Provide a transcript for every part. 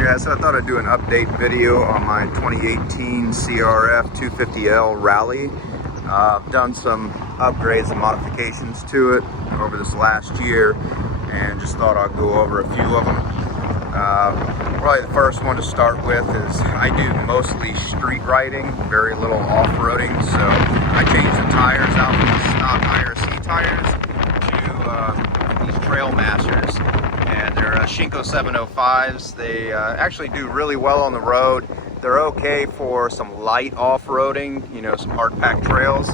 Guys, so I thought I'd do an update video on my 2018 CRF 250L Rally. I've done some upgrades and modifications to it over this last year and just thought I'd go over a few of them. Probably the first one to start with is I do mostly street riding, very little off-roading, so I changed the tires out from the stock IRC tires to these Trail Masters. And they're Shinko 705s. They actually do really well on the road. They're okay for some light off-roading, you know, some hard-packed trails.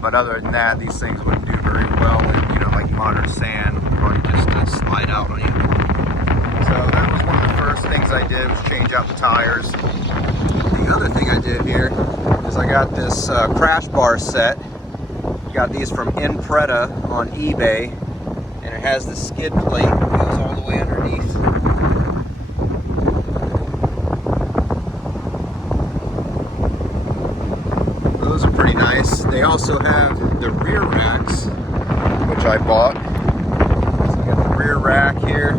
But other than that, these things wouldn't do very well in, you know, like modern sand, probably just slide out on you. So that was one of the first things I did, was change out the tires. The other thing I did here is I got this crash bar set. Got these from Impreda on eBay. And it has the skid plate that goes all the way underneath. Those are pretty nice. They also have the rear racks, which I bought. So you got the rear rack here,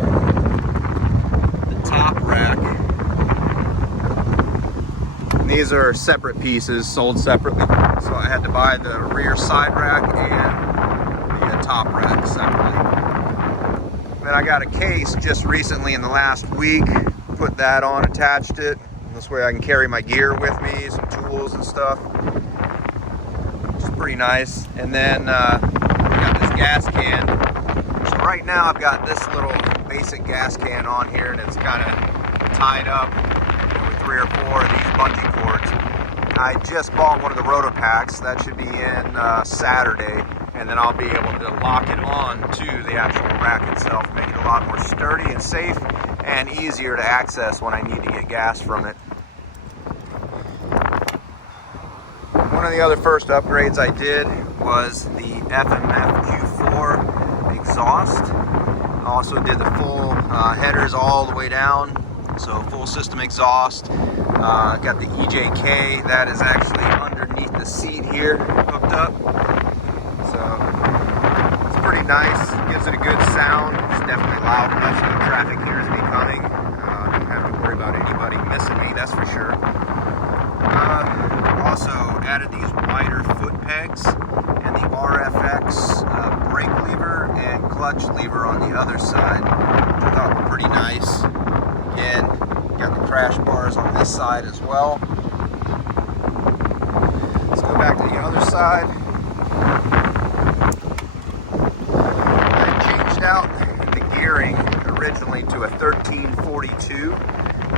the top rack. And these are separate pieces, sold separately. So I had to buy the rear side rack and the top rack separately. Then I got a case just recently in the last week, put that on, attached it. This way I can carry my gear with me, some tools and stuff. Which is pretty nice. And then we got this gas can. So right now I've got this little basic gas can on here, and it's kind of tied up with 3 or 4 of these bungee cords. I just bought one of the rotor packs. That should be in Saturday. And then I'll be able to lock it on to the actual rack itself, make it a lot more sturdy and safe and easier to access when I need to get gas from it. One of the other first upgrades I did was the MFQ4 Exhaust. I also did the full headers all the way down, so full system exhaust. Got the EJK that is actually underneath the seat here, hooked up. So it's pretty nice, gives it a good sound. It's definitely loud enough so the traffic hears me coming. Don't have to worry about anybody missing me, that's for sure. Also added these wider foot pegs and the RFX brake lever and clutch lever on the other side, which I thought were pretty nice. Again, got the crash bars on this side as well. Let's go back to the other side. Out the gearing originally to a 1342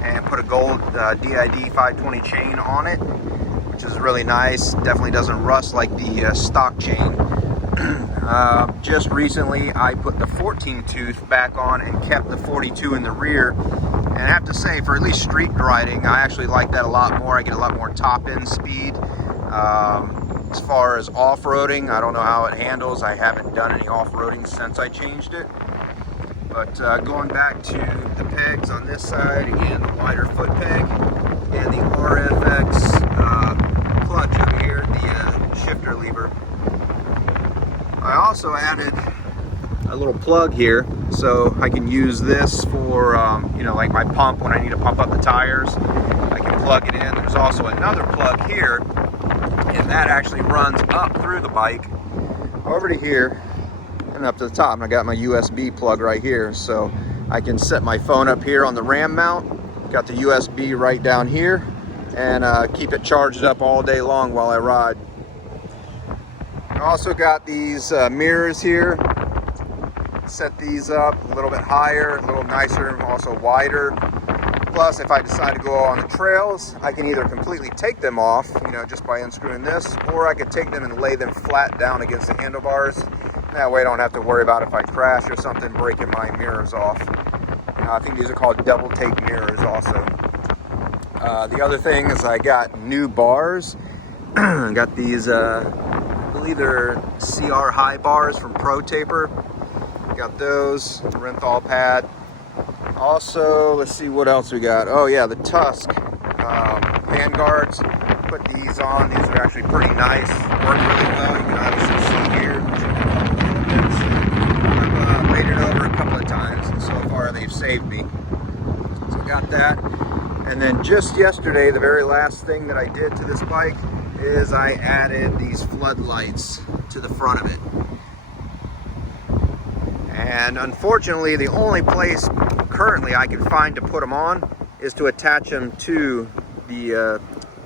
and put a gold DID 520 chain on it, which is really nice. Definitely doesn't rust like the stock chain. Just recently I put the 14 tooth back on and kept the 42 in the rear, and I have to say, for at least street riding, I actually like that a lot more. I get a lot more top end speed. As far as off-roading, I don't know how it handles. I haven't done any off-roading since I changed it. But going back to the pegs on this side, again, the wider foot peg, and the RFX clutch over here, the shifter lever. I also added a little plug here, so I can use this for, you know, like my pump when I need to pump up the tires. I can plug it in. There's also another plug here, and that actually runs up through the bike over to here and up to the top. And I got my USB plug right here, so I can set my phone up here on the ram mount. Got the USB right down here, and keep it charged up all day long while I ride. I also got these mirrors here. Set these up a little bit higher, a little nicer, also wider. Plus, if I decide to go on the trails, I can either completely take them off, you know, just by unscrewing this, or I could take them and lay them flat down against the handlebars. That way I don't have to worry about, if I crash or something, breaking my mirrors off. I think these are called double take mirrors also. The other thing is I got new bars. I got these, I believe they're CR high bars from Pro Taper. Got those, the Renthal pad. Also, let's see what else we got. Oh yeah, the Tusk hand guards. Put these on. These are actually pretty nice. Work really well. You can obviously see here. I've rated over a couple of times, and so far they've saved me. So got that. And then just yesterday, the very last thing that I did to this bike is I added these floodlights to the front of it. And unfortunately, the only place currently I can find to put them on is to attach them to the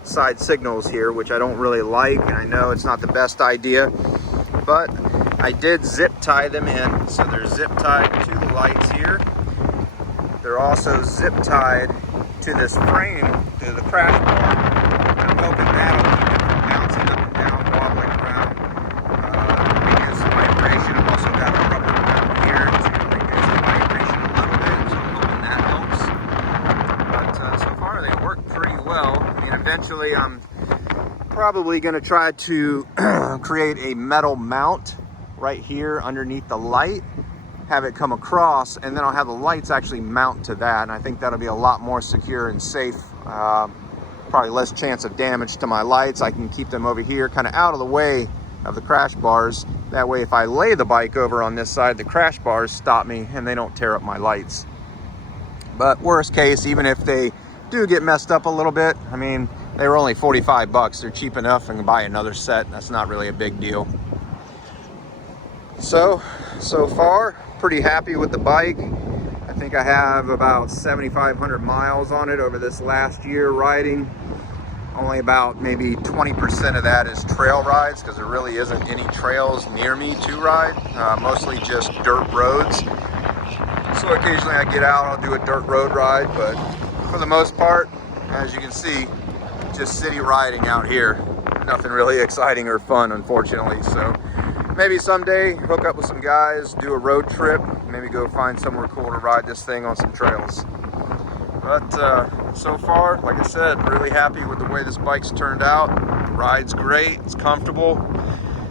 side signals here, which I don't really like, and I know it's not the best idea, but I did zip tie them in. So they're zip tied to the lights here. They're also zip tied to this frame, to the crash bar. I'm hoping that'll keep it from bouncing up and down, wobbling around, reduce the vibration. I've also got a rubber ground here to reduce the vibration a little bit, so I'm hoping that helps. But so far they work pretty well. I mean, eventually I'm probably going to try to create a metal mount right here underneath the light, have it come across, and then I'll have the lights actually mount to that, and I think that'll be a lot more secure and safe. Probably less chance of damage to my lights. I can keep them over here kind of out of the way of the crash bars. That way if I lay the bike over on this side, the crash bars stop me and they don't tear up my lights. But worst case, even if they do get messed up a little bit, I mean, they were only 45 bucks. They're cheap enough. I can buy another set. That's not really a big deal. So far, pretty happy with the bike. I think I have about 7,500 miles on it over this last year riding. Only about maybe 20% of that is trail rides, because there really isn't any trails near me to ride. Mostly just dirt roads. So occasionally I get out, I'll do a dirt road ride, but for the most part, as you can see, just city riding out here. Nothing really exciting or fun, unfortunately. So maybe someday hook up with some guys, do a road trip, maybe go find somewhere cool to ride this thing on some trails. But so far, like I said, really happy with the way this bike's turned out. Ride's great, it's comfortable.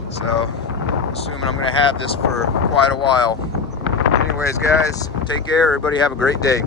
So assuming I'm gonna have this for quite a while. Anyways guys, take care, everybody have a great day.